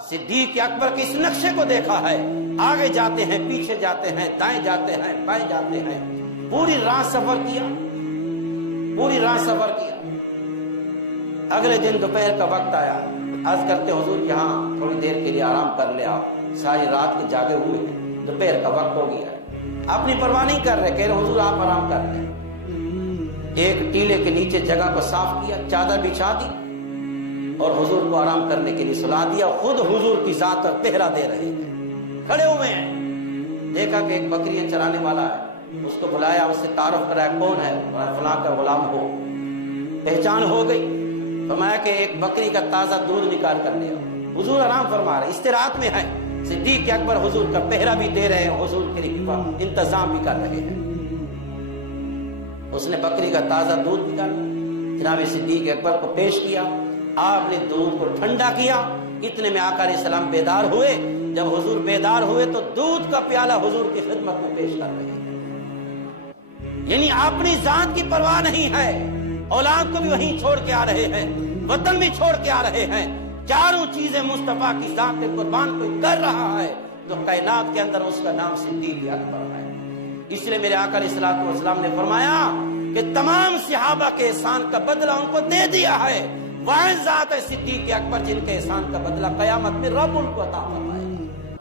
صدیق اکبر کے اس نقشے کو دیکھا ہے، آگے جاتے ہیں، پیچھے جاتے ہیں، دائیں جاتے ہیں، بائیں جاتے ہیں، پوری رات سفر کیا، پوری رات سفر کیا۔ اگلے دن دوپہر کا وقت آیا، عرض کرتے حضور یہاں تھوڑی دیر کے لیے آرام کر لے، آپ ساری رات کے جاگے ہوئے ہیں، دوپہر کا وقت ہو گیا ہے، اپنی پرواہ نہیں کر رہے، کہہ رہے حضور آپ آرام کر لیں۔ ایک ٹیلے کے نیچے جگہ کو صاف کیا، چادر بچھا دی اور حضور کو آرام کرنے کے لیے سلا دیا، خود حضور کی ذات پر پہرا دے رہے ہیں، کھڑے ہوئے ہیں۔ دیکھا کہ ایک بکریاں چرانے والا ہے، اس کو بلایا، اس سے تعارف کرایا، کون ہے؟ فلاں کا غلام ہو، پہچان ہو گئی۔ فرمایا کہ ایک بکری کا تازہ دودھ نکال کر لیا۔ حضور آرام فرما رہے، استراحت میں ہے، صدیق اکبر حضور کا پہرا بھی دے رہے ہیں، حضور کے لیے انتظام بھی کر رہے ہیں۔ اس نے بکری کا تازہ دودھ نکالا، جناب صدیق اکبر کو پیش کیا، آپ نے دودھ کو ٹھنڈا کیا۔ اتنے میں آقا علیہ السلام بیدار ہوئے، جب حضور بیدار ہوئے تو دودھ کا پیالہ حضور کی خدمت میں پیش کر رہے ہیں، یعنی اپنی ذات کی پرواہ نہیں ہے، اولاد کو بھی وہیں چھوڑ کے آ رہے ہیں، وطن بھی چھوڑ کے آ رہے ہیں، چاروں چیزیں مصطفیٰ کی ذات پہ قربان کوئی کر رہا ہے تو کائنات کے اندر اس کا نام صدیق اکبر ہے۔ اس لیے میرے آقا علیہ السلام نے فرمایا کہ تمام صحابہ کے احسان کا بدلہ ان کو دے دیا ہے، واحد ذات ہے صدیق اکبر جن کے احسان کا بدلہ قیامت میں رب ان کو عطا فرمائے۔